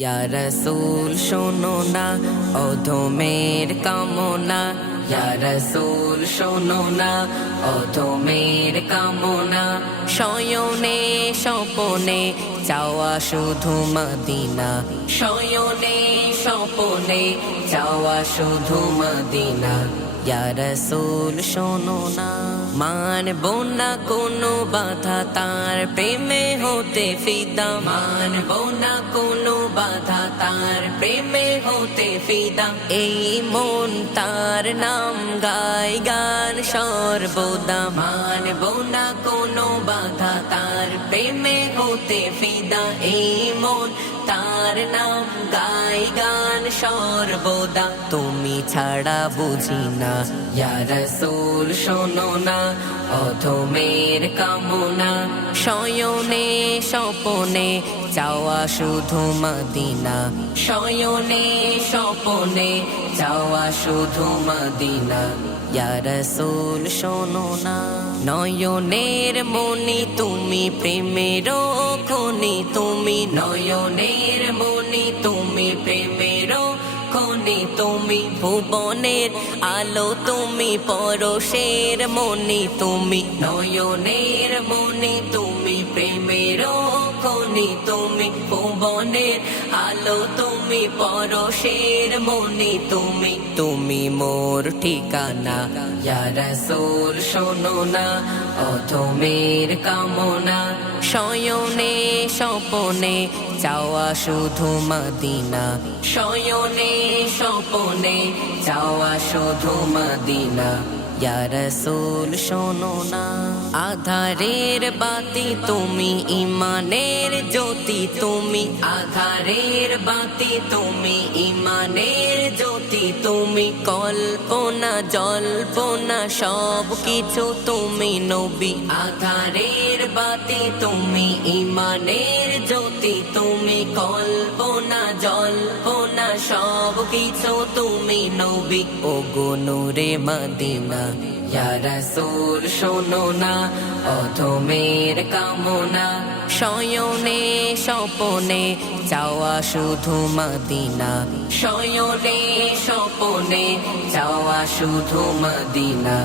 রসুল, শোনো না, অধমের কামনা। রসুল, শোনো না, অধমের কামনা। শয়নে স্বপনে চাওয়া শুধু মদিনা। শয়নে স্বপনে চাওয়া শুধু মদিনা। রসুল, শোনো না। মানব না কোনো বাধা, তার প্রেমে হতে ফিদা। মানব না কোনো বাধা, তার প্রেমে হতে ফিদা। এই মন তার নাম গায় গান সর্বদা। মানব না কোনো বাধা, তার প্রেমে হতে ফিদা। এই মন তার নাম গায় গান সর্বদা। তুমি ছাড়া বুঝি না। ইয়া রসুল, শোনো না। অধমের কামনা। শয়নে স্বপনে, চাওয়া শুধু মদিনা। শয়নে স্বপনে, চাওয়া শুধু মদিনা। ইয়া রসুল, শোনো না। নয়নের মনি তুমি প্রেমের খনি। তুমি নয়নের মনি তুমি খনি তুমি ভুবনের আলো তুমি পরশের মনি তুমি নয়নের মনি তুমি প্রেমের খনি তুমি ভুবনের আলো, তুমি পরশের মনি তুমি তুমি মোর ঠিকানা। ইয়া রসুল, শোনো না, অধমের কামনা। শয়নে স্বপনে চাওয়া শুধু মদিনা। শয়নে স্বপনে চাওয়া শুধু মদিনা। রসুল, শোনো না। আধারের বাতি তুমি ইমানের জ্যোতি তুমি। আধারের বাতি তুমি ইমানের জ্যোতি তুমি। কল্পনা, জল্পনা, সব কিছু তুমি নবী। আধারের বাতি তুমি ইমানের জ্যোতি তুমি। কল্পনা, জল্পনা সব কিছু তুমি নবী। ও গুনুরে মদিনা ইয়া রসুল শোনো না, অধমের কামনা। শয়নে স্বপনে চাওয়া শুধু মদিনা। শয়নে স্বপনে চাওয়া শুধু মদিনা।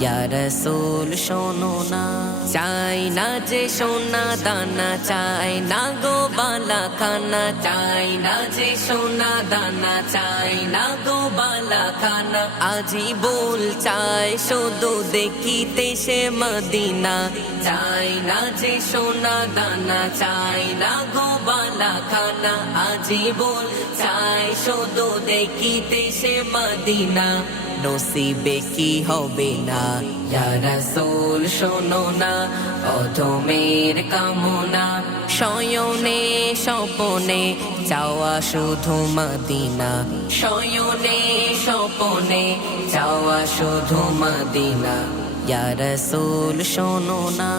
ইয়া রসুল শোনো না, চাই না যে সোনা দানা, চাই না গো বালা খানা চাই না, যে সোনা দানা চাই না গো বালা খানা। আজি বল চাই, শুধু দেখিতে সে মদিনা। চাই না, যে সোনা দানা চাই না গো বালা খানা। আজি বল চাই, শুধু দেখিতে সে মদিনা। নসিবে কি হবে না? ইয়া রসুল শোনো না, অধমের কামনা। শয়নে স্বপনে চাওয়া শুধু মদিনা। শয়নে স্বপনে চাওয়া শুধু মদিনা। ইয়া রসুল শোনো না।